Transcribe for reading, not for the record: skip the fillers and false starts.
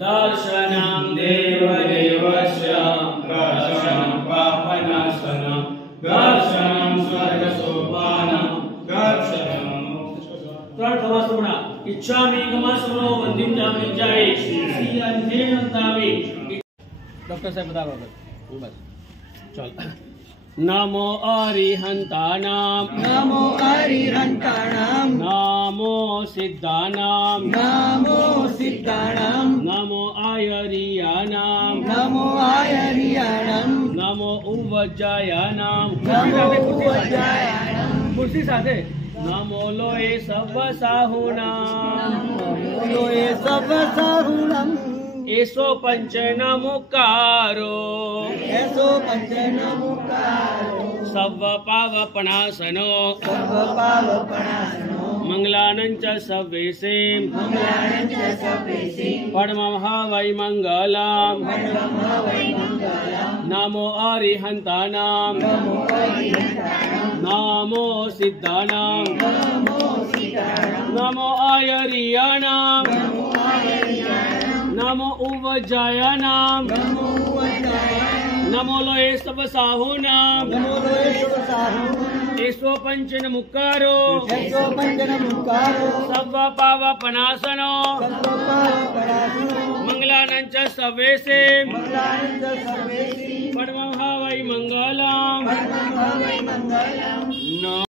दर्शनं देवदेवस्य दर्शनं पापनाशनं दर्शनं स्वर्गसोपानं दर्शनं प्रार्थना इच्छामि गमासनो वंदिम जामिन जाए श्री अंधेनंतावी। डॉक्टर साहब बता रहा बस चल। नमो अरिहंतानां नमो अरिहंतानां नमो सिद्धानां नमो सिद्धानां नमो आयरियानां नमो आयरियाणां नमो उवज्जायानां नमो उवज्जायाणां कुर्सी साथे नमो लोए सब साहुनां नमो लोए सब साहुनां एसो पंच नमुकारो ऐसो पंचनमुकारो सर्व पावपनासनो सर्व पावपनासनो मंगलानं च सवेसे मंगलानं च सवेसे परमं वै मंगलम् परमं वै मंगलम् नमो अरिहंतानां नमो अरिहंतानां नमो सिद्धानां नमो सिद्धानां नमो आयरियाणां नमो आयरियाणां नमो उवज्जायानां नमो उवज्जायाणां नमो लोए सब साहुनां नमो लोए सब साहुनां एसो पंच नमुकारो ऐसो पंचनमुकारो सर्व पावपनासनो सर्व पावपनासनो मंगलानं च सवेसे मंगलानं च सर्वेषि परमं वै मंगलम् परमं वै मंगलम्।